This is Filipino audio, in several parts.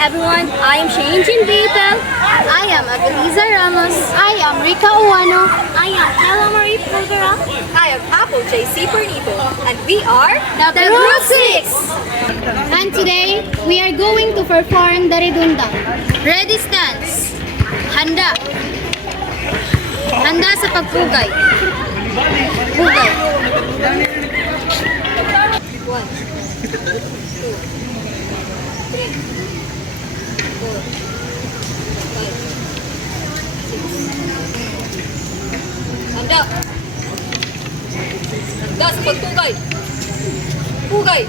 everyone, I am Shane Jinbipel. I am Agaliza Ramos. I am Rika Uwano. I am Ella Marie Pulgara. I am Apple JC Pernito, and we are The Group 6! And today, we are going to perform the Redunda. Ready stance. Handa. Handa sa pagpugay. Pugay. 1, 2, 3, 4, 5. Handa! Handa sa pagpugay! Pugay!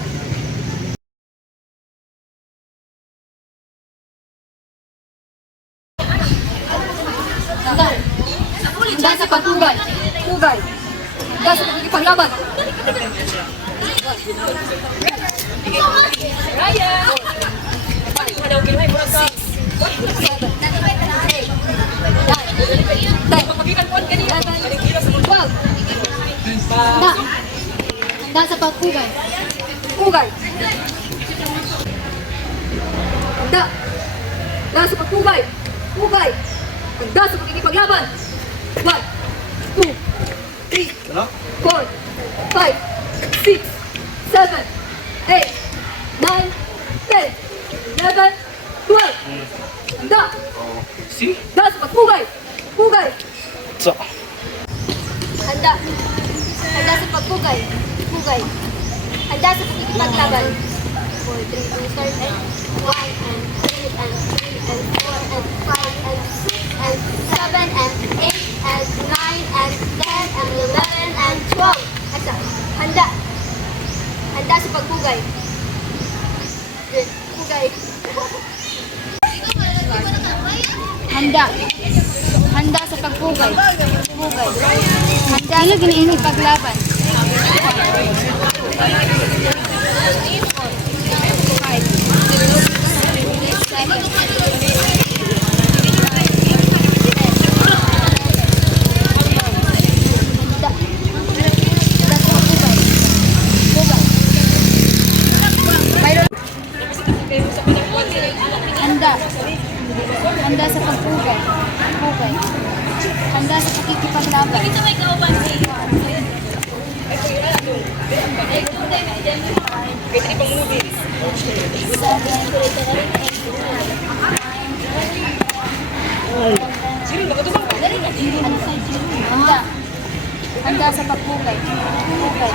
Handa! Handa sa pagpugay! Pugay! Handa sa pagkikipaglaban! Raya! 12. Handa. Handa sa pagpugay. Pugay. Handa. Handa sa pagpugay. Pugay. Handa sa pagkikipaglaban. 1, 2, 3, 4, 5, 6, 7, 8, 9, 10, 11, 12. Handa. See? Handa sa pagpugay. Pugay. So, Handa. Handa sa pagpugay. Pugay. Handa sa pagkikipaglaban. 4, 3, 2, start. 1 and 2 and 3 and 4 and 5 and 6 and 7 and 8 and 9 and 10 and 11 and 12. Asa? Handa. Handa sa pagpugay. Pugay. Handa. Handa sa pagpugay. Pugay. Handa sa pagkikipaglaban. 5, 6, 7, 8, 9, 10, 11, 12. Handa. Handa sa pagpugay. Pugay. Handa sa pagkikipaglaban. 7, 8, 9, 10. Handa. Handa sa pagpugay. Pugay.